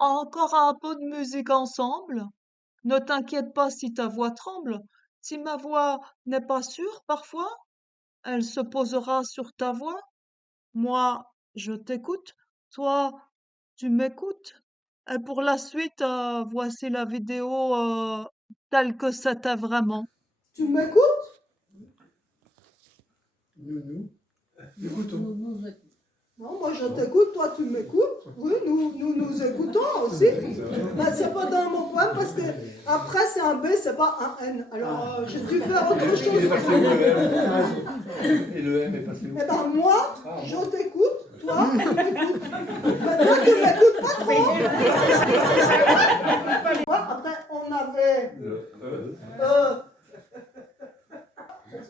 Encore un peu de musique ensemble? Ne t'inquiète pas si ta voix tremble. Si ma voix n'est pas sûre parfois, elle se posera sur ta voix. Moi, je t'écoute, toi, tu m'écoutes. Et pour la suite, voici la vidéo telle que c'était vraiment. Tu m'écoutes? Nous écoutons. Non, moi je t'écoute, toi tu m'écoutes. Oui, nous écoutons aussi. Mais c'est pas dans mon poème parce que après c'est un B, c'est pas un N. Alors j'ai dû faire autre chose. Et le M est passé où? Eh ben moi, je t'écoute, toi tu m'écoutes. Maintenant tu m'écoutes pas trop. Après on avait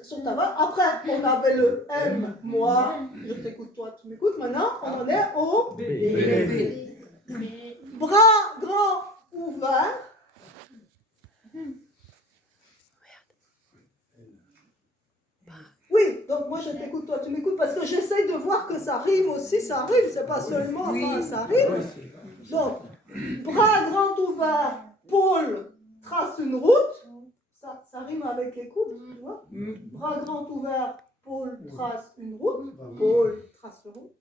sur ta voix. Après, on avait le M, moi, je t'écoute, toi, tu m'écoutes. Maintenant, on en est au B. Bras grands ouverts. Oui, donc moi je t'écoute, toi tu m'écoutes, parce que j'essaye de voir que ça rime aussi, ça rime, c'est pas seulement, enfin, ça rime. Donc, bras grands ouverts, Paul trace une route. Ça rime avec les couples, tu vois. Bras grands ouverts, Paul trace une route. Paul trace une route.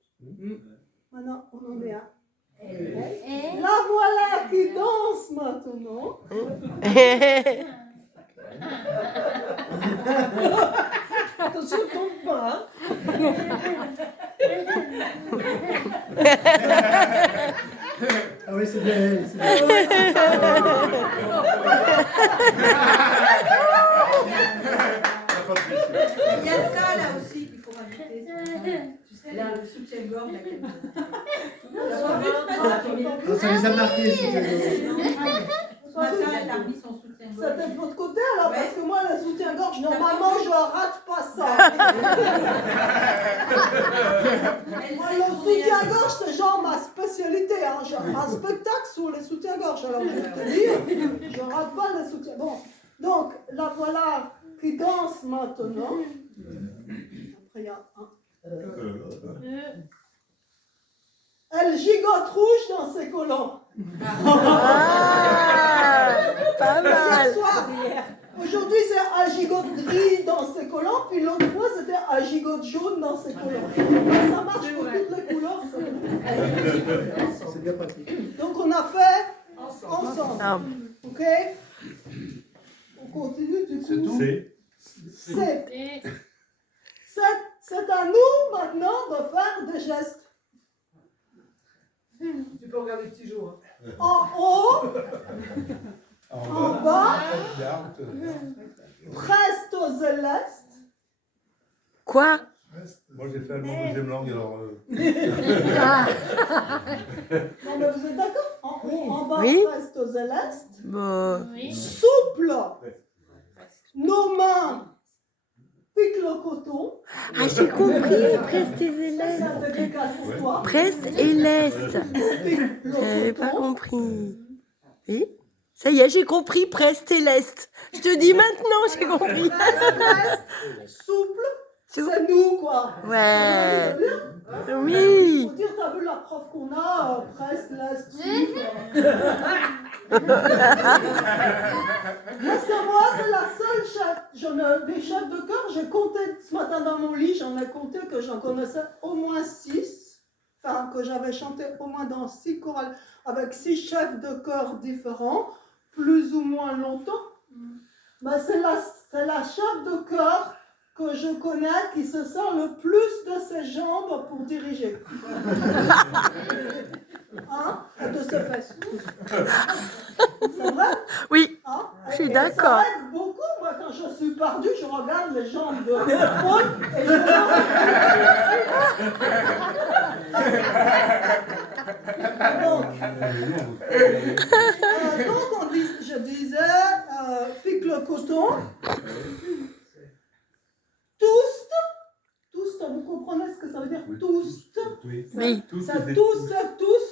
Maintenant, on en est à elle. La voilà qui danse maintenant. Attention, tombe pas. Ah oui, c'est bien elle. Il y a ça là aussi qu'il faut rajouter. Tu sais, là, le soutien-gorge. Ça les a marqués, Ce matin, elle a remis son soutien-gorge. C'était de votre côté alors, parce que moi, le soutien-gorge, normalement, je rate pas ça. Moi, le soutien-gorge, c'est genre ma spécialité. Hein. J'ai un spectacle sur les soutiens-gorge. Alors, je vais te dire, je rate pas les soutiens. Bon, donc, la voilà qui danse maintenant. Après, il y a un. Elle gigote rouge dans ses collants. Pas mal. Hier soir. Aujourd'hui, c'est un gigote gris dans ses collants, puis l'autre fois, c'était un gigote jaune dans ses collants. Ça marche pour toutes les couleurs. C'est bien pratique. Donc, on a fait ensemble. Ok? On continue du coup. C'est à nous maintenant de faire des gestes. Tu peux regarder le petit jour. En haut, en bas, presto zéleste. Quoi? Moi j'ai fait allemand deuxième langue alors. Non, mais vous êtes d'accord? En haut, en bas, Oui. presto zéleste. Oui. Souple. Nos mains piquent le coton. Ah, j'ai compris. Preste et Ça, laisse. c'est dédicace pour toi. Preste et laisse. Pique le J'avais pas coton. compris. Oui. Ça y est, j'ai compris. Preste et laisse. Je te dis maintenant, j'ai compris. Souple, c'est nous quoi. Ouais. C'est bien. Oui. Faut dire, t'as vu la prof qu'on a, presque l'est, souple. Parce que moi, c'est la seule chef. Des chefs de chœur, j'ai compté ce matin dans mon lit, j'en ai compté que j'en connaissais au moins 6. Enfin, que j'avais chanté au moins dans 6 chorales, avec 6 chefs de chœur différents, plus ou moins longtemps. Mais c'est la chef de chœur que je connais qui se sert le plus de ses jambes pour diriger. Hein? Et de ses fesses. C'est vrai? Oui. Hein? Je suis Et d'accord. ça aide beaucoup. Moi, quand je suis perdue, je regarde les jambes de Paul et je donc je disais, pique le coton. Tous, vous comprenez ce que ça veut dire? Tous. Oui. Ça tous,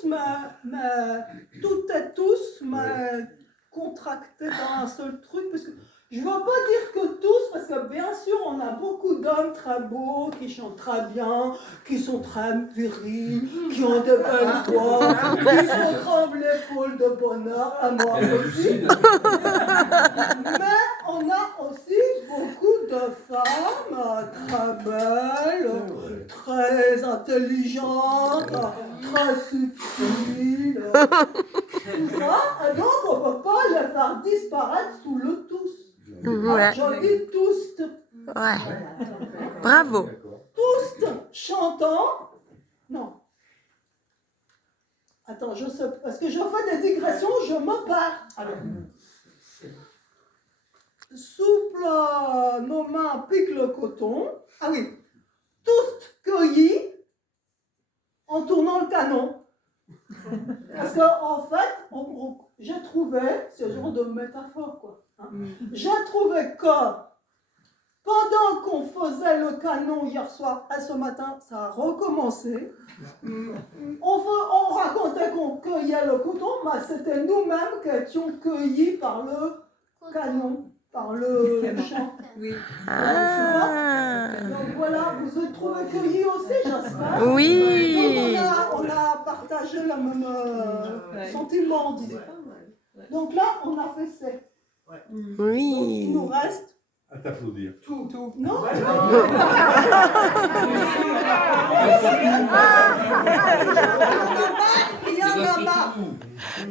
mais tout est tous, mais contracté dans un seul truc, parce que Je ne veux pas dire que tous, parce que bien sûr, on a beaucoup d'hommes très beaux, qui chantent très bien, qui sont très virils, qui ont de belles voix, qui font trembler l'épaule de bonheur, à moi aussi. Mais on a aussi beaucoup de femmes très belles, très intelligentes, très subtiles. Tout ça, et donc on ne peut pas les faire disparaître sous le tous. Ouais. J'en dis tous. Ouais. Bravo. Tous chantant. Non. Attends, je sais, parce que je fais des digressions, je me perds. Alors. Souple, nos mains piquent le coton. Ah oui. Tous cueillis en tournant le canon. Parce qu'en fait, j'ai trouvé, ce genre de métaphore, quoi. Hein, j'ai trouvé que pendant qu'on faisait le canon hier soir et ce matin, ça a recommencé. On racontait qu'on cueillait le coton, mais c'était nous-mêmes qui étions cueillis par le canon, par le chant. Oui. Ah. Donc voilà, vous êtes trouvés cueillis aussi, j'espère. Oui. Donc on a partagé le même sentiment, disons. Donc là, on a fait ça. Donc il nous Oui. reste À t'applaudir. tout. Non, il y en a marre.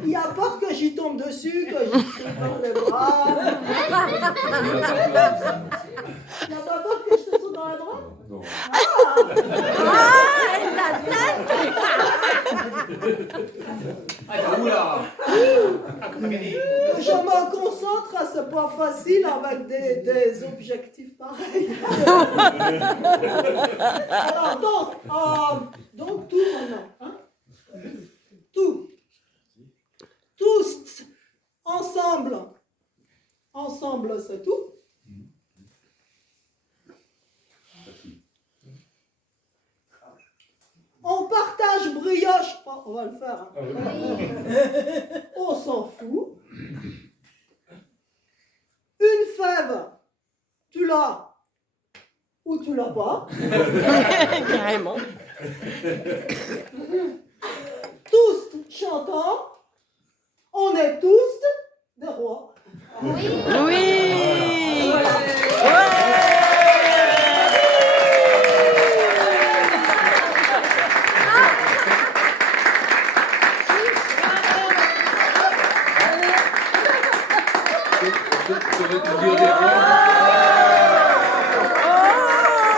Il y a peur que j'y tombe dessus, que j'y tombe dans les bras. Il n'y a pas peur que je te saute dans les bras? Non. Je me concentre, c'est pas facile avec des objectifs pareils. Alors donc tout maintenant. Hein? Tout. Tous ensemble. Ensemble, c'est tout. On partage brioche. Oh, on va le faire. Hein. On s'en fout. Une fève, tu l'as ou tu l'as pas. Carrément. Tous chantants, on est tous des rois. Oui. Oh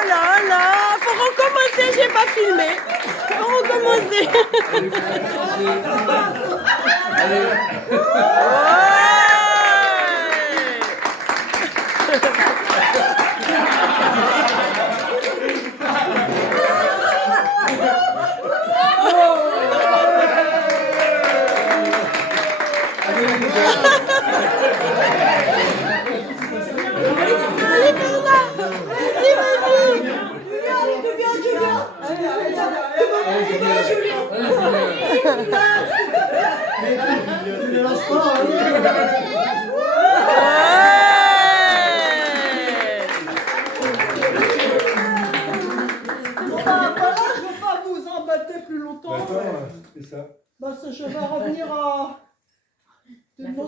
là là, faut recommencer, j'ai pas filmé. Faut recommencer. Allez, Bernard, vas-y, vas-y. Tu viens, Julien. Tu viens, Julien. Tu ne lances pas, hein. Bon, bah, voilà, je ne vais pas vous embêter plus longtemps. C'est ça. Bah, je vais revenir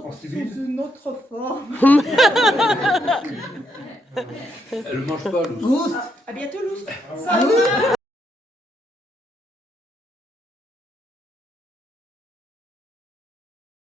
En civil. sous une autre forme. Elle mange pas, Lou. À bientôt, Lou.